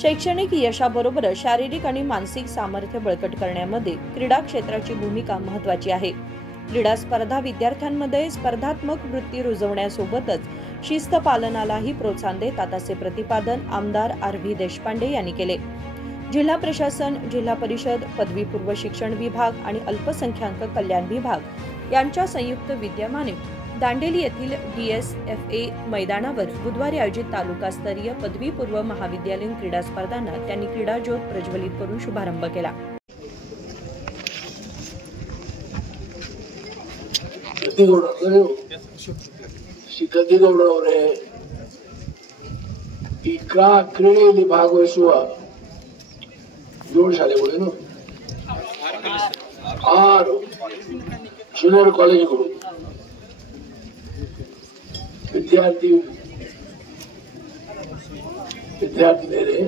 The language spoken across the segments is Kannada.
शैक्षणिक यशाबरोबर शारीरिक आणि मानसिक सामर्थ्य बळकट करण्यामध्ये क्रीडा क्षेत्राची भूमिका महत्त्वाची आहे। क्रीडा स्पर्धा विद्यार्थ्यांमध्ये स्पर्धात्मक वृत्ती रुजवण्यासोबतच शिस्त पालनालाही प्रोत्साहन देतात, असे प्रतिपादन आमदार आर.व्ही. देशपांडे यांनी केले। जिल्हा प्रशासन, जिल्हा परिषद, पदवीपूर्व शिक्षण विभाग आणि अल्पसंख्याक कल्याण विभाग यांच्या संयुक्त विद्यमाने दांडेली येथील DSFA मैदानावर बुधवारी आयोजित तालुकास्तरीय पदवीपूर्व महाविद्यालयीन क्रीडा स्पर्धांना त्यांनी क्रीडा ज्योत प्रज्वलित करून शुभारंभ केला। ಸಿದ್ದಗೌಡರವರೇ, ಈ ಕ್ರೀಡೆಯಲ್ಲಿ ಭಾಗವಹಿಸುವ 7 ಶಾಲೆಗಳೇನು 6 ಜೂನಿಯರ್ ಕಾಲೇಜುಗಳು ವಿದ್ಯಾರ್ಥಿನಿಯರೇ,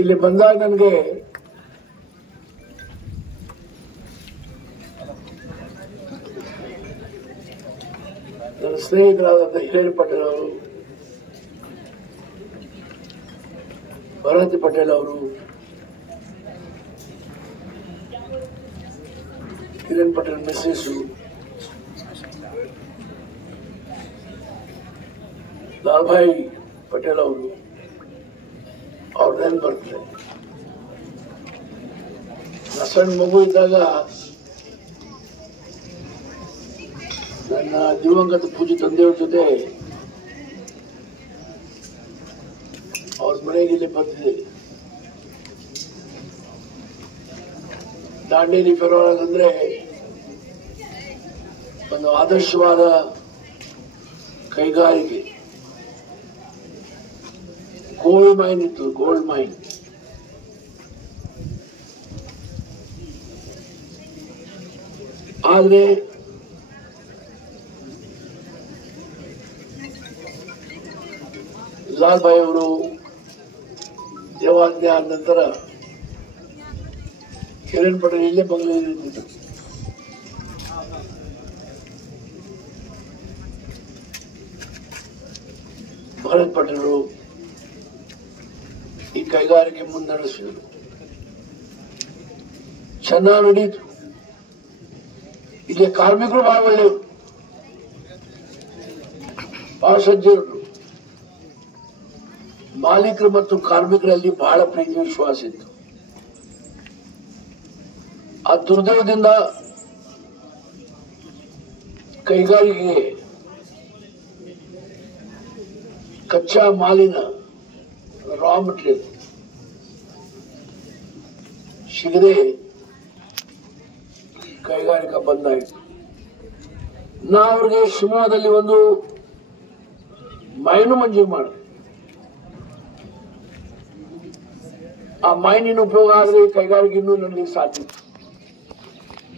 ಇಲ್ಲಿ ಬಂದಾಗ ನನಗೆ ನನ್ನ ಸ್ನೇಹಿತರಾದಂಥ ಹಿರೇನ್ ಪಟೇಲ್ ಅವರು, ಭರತ್ ಪಟೇಲ್ ಅವರು, ಹಿರೇನ್ ಪಟೇಲ್ ಮಿಸ್ಸೆಸ್ ಲಾಲ್ಭಾಯಿ ಪಟೇಲ್ ಅವರು, ಅವ್ರನ್ನೇನು ಬರ್ತಾರೆ. ಸಣ್ಣ ಮಗು ಇದ್ದಾಗ ನನ್ನ ದಿವಂಗತ ಪೂಜೆ ತಂದೆಯವ್ರ ಜೊತೆ ಅವ್ರ ಮನೆಗೆ ಇಲ್ಲಿ ಬಂದಿದೆ. ದಾಂಡೇಲಿ ಫೆರೋರಾಜ್ ಅಂದ್ರೆ ಒಂದು ಆದರ್ಶವಾದ ಕೈಗಾರಿಕೆ, ಗೋಲ್ಡ್ ಮೈನ್ ಇತ್ತು, ಗೋಲ್ಡ್ ಮೈನ್. ಆದ್ರೆ ಲಾಲ್ಭಾಯಿ ಅವರು ದೇವಾಜ್ಞೆ ಆದ ನಂತರ ಹಿರೇನ್ ಪಟೇಲ್ ಇಲ್ಲೇ ಬಂಗಳೂರಿನಿಂದ ಭರತ್ ಪಟೇಲರು ಈ ಕೈಗಾರಿಕೆ ಮುನ್ನಡೆಸಿದರು. ಚೆನ್ನಾಗಿ ನಡೀತು. ಇಲ್ಲಿ ಕಾರ್ಮಿಕರು ಬಹಳ ಒಳ್ಳೆಯವರು, ಬಹಳ ಸಜ್ಜನರು. ಮಾಲೀಕರು ಮತ್ತು ಕಾರ್ಮಿಕರಲ್ಲಿ ಬಹಳ ಪ್ರೀತಿ ವಿಶ್ವಾಸ ಇತ್ತು. ಆ ದುರ್ದೈವದಿಂದ ಕೈಗಾರಿಕೆಗೆ ಕಚ್ಚಾ ಮಾಲಿನ ರಾ ಮೆಟೀರಿಯಲ್ ಸಿಗದೆ ಕೈಗಾರಿಕಾ ಬಂದಾಯಿತು. ನಾ ಅವ್ರಿಗೆ ಶಿವಮೊಗ್ಗದಲ್ಲಿ ಒಂದು ಮೈನು ಮಂಜೂರು ಮಾಡಿದೆ. ಆ ಮೈನಿನ ಉಪಯೋಗ ಆದ್ರೆ ಕೈಗಾರಿಕೆ ಇನ್ನೂ ನನಗೆ ಸಾಧ್ಯ.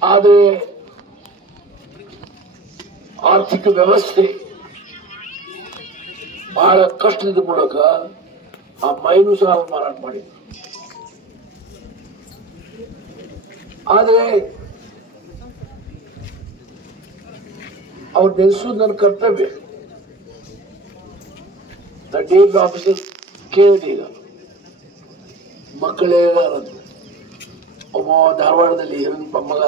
ಆದರೆ ಆರ್ಥಿಕ ವ್ಯವಸ್ಥೆ ಬಹಳ ಕಷ್ಟದ ಮೂಲಕ ಆ ಮೈನು ಸಹ ಮಾರಾಟ ಮಾಡಿದ್ರು. ಆದರೆ ಅವ್ರು ನೆಲೆಸೋದು ನನ್ನ ಕರ್ತವ್ಯ. ಡಿ ಆಫೀಸರ್ ಕೇಳಿದೆ, ಈಗ ಮಕ್ಕಳೇ ಒಬ್ಬ ಧಾರವಾಡದಲ್ಲಿ ಹಿರಿಯ ಮಗ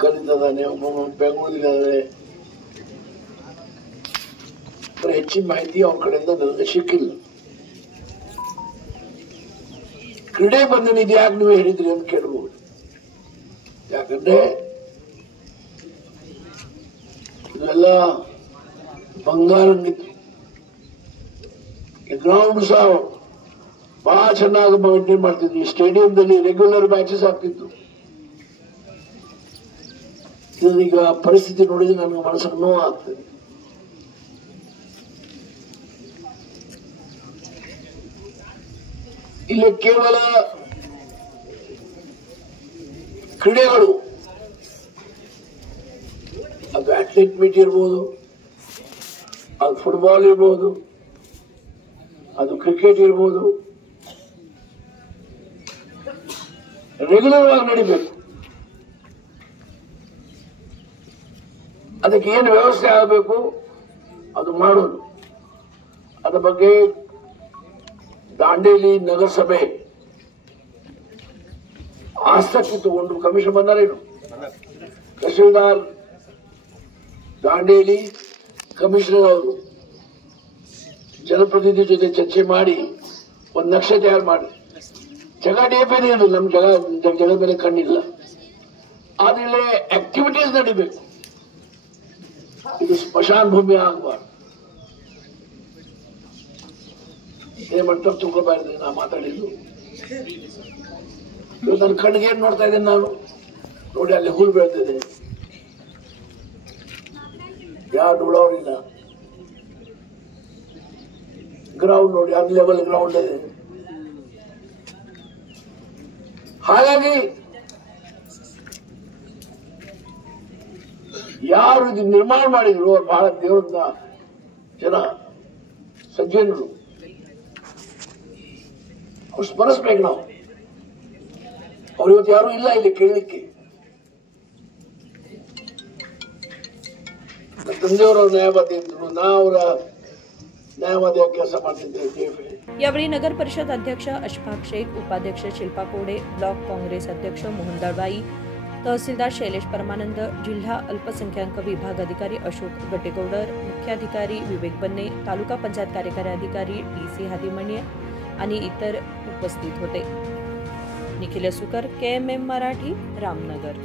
ಕಲಿತಿದ್ದಾನೆ, ಒಬ್ಬ ಬೆಂಗಳೂರಿಗಾದ್ರೆ ಹೆಚ್ಚಿನ ಮಾಹಿತಿ ಅವನ ಕಡೆಯಿಂದ ನನಗೆ ಸಿಕ್ಕಿಲ್ಲ. ಕ್ರೀಡೆ ಬಂದನಿಗೆ ಯಾಕೆ ನೀವು ಹೇಳಿದ್ರಿ ಅಂತ ಕೇಳಬಹುದು. ಯಾಕಂದ್ರೆ ಇದೆಲ್ಲ ಬಂಗಾರಂಗಿತ್ತು. ಗ್ರೌಂಡ್ ಸಹ ಬಹಳ ಚೆನ್ನಾಗಿ ಮೇಂಟೈನ್ ಮಾಡ್ತಿದ್ವಿ. ಸ್ಟೇಡಿಯಂದಲ್ಲಿ ರೆಗ್ಯುಲರ್ ಮ್ಯಾಚಸ್ ಆಗ್ತಿತ್ತು. ಇದೀಗ ಪರಿಸ್ಥಿತಿ ನೋಡಿದ್ರೆ ನನಗೆ ಮನಸ್ಸಿಗೆ ನೋವು ಆಗ್ತದೆ. ಇಲ್ಲಿ ಕೇವಲ ಕ್ರೀಡೆಗಳು, ಅದು ಅಥ್ಲೆಟ್ ಮೀಟ್ ಇರ್ಬೋದು, ಅದು ಫುಟ್ಬಾಲ್ ಇರ್ಬೋದು, ಅದು ಕ್ರಿಕೆಟ್ ಇರ್ಬೋದು, ರೆಗ್ಯುಲರ್ ಆಗಿ ನಡಿಬೇಕು. ಅದಕ್ಕೆ ಏನು ವ್ಯವಸ್ಥೆ ಆಗಬೇಕು ಅದು ಮಾಡೋದು. ಅದರ ಬಗ್ಗೆ ದಾಂಡೇಲಿ ನಗರಸಭೆ ಆಸಕ್ತಿ ತಗೊಂಡು ಕಮಿಷನ್ ಬಂದಾರೇನು, ತಹಶೀಲ್ದಾರ್ ದಾಂಡೇಲಿ ಕಮಿಷನರ್ ಅವರು ಜನಪ್ರತಿನಿಧಿ ಜೊತೆ ಚರ್ಚೆ ಮಾಡಿ ಒಂದು ನಕ್ಷೆ ತಯಾರು ಮಾಡಿ. ಜಗ ಡೇಪೇನೆ ಇದು, ನಮ್ಮ ಜಗದ ಮೇಲೆ ಕಣ್ಣಿಲ್ಲ. ಆದ್ರೆ ಆಕ್ಟಿವಿಟೀಸ್ ನಡಿಬೇಕು. ಇದು ಸ್ಮಶಾನ ಭೂಮಿ ಆಗಬಾರ್ದು. ಏನ್ ಮಾಡ್ತಾ ತಿಳ್ಕೊಬಾರ್ದು. ನಾ ಮಾತಾಡಿದ್ದು ನನ್ನ ಕಣ್ಣಿಗೆ ಏನ್ ನೋಡ್ತಾ ಇದ್ದೇನೆ ನಾನು, ನೋಡಿ ಅಲ್ಲಿ ಹುಲ್ ಬೆಳ್ತಿದೆ, ಯಾರು ನೋಡೋರಿಲ್ಲ. ಗ್ರೌಂಡ್ ನೋಡಿ, ಅನ್ ಲೆವೆಲ್ ಗ್ರೌಂಡ್ ಇದೆ. ಹಾಗಾಗಿ ಯಾರು ಇದು ನಿರ್ಮಾಣ ಮಾಡಿದ್ರು ಅವ್ರು ಬಹಳ ದೇವರನ್ನ ಜನ ಸಜ್ಜನರು, ಅವ್ರು ಸ್ಮರಿಸ್ಬೇಕು ನಾವು. ಅವ್ರು ಇವತ್ತು ಯಾರು ಇಲ್ಲ ಇಲ್ಲಿ ಕೇಳಲಿಕ್ಕೆ. ತಂದೆಯವರು ನ್ಯಾಯವಾದಿ ಇದ್ರು, ನಾ ಅವರ न्यायामध्ये ಕೆಲಸ ಮಾಡ್ತಿದ್ದೇವೆ. यावेळी नगर परिषद अध्यक्ष अशफाक शेख, उपाध्यक्ष शिल्पा कोडे, ब्लॉक काँग्रेस अध्यक्ष मोहन दळवाई, तहसीलदार शैलेश परमानंद, जिल्हा अल्पसंख्याक विभाग अधिकारी अशोक गटेगौडर, मुख्याधिकारी विवेक बन्ने, तालुका पंचायत कार्यकारी अधिकारी DC हादिमणे आणि इतर उपस्थित होते. निखिल सुकर, KMM मराठी, रामनगर.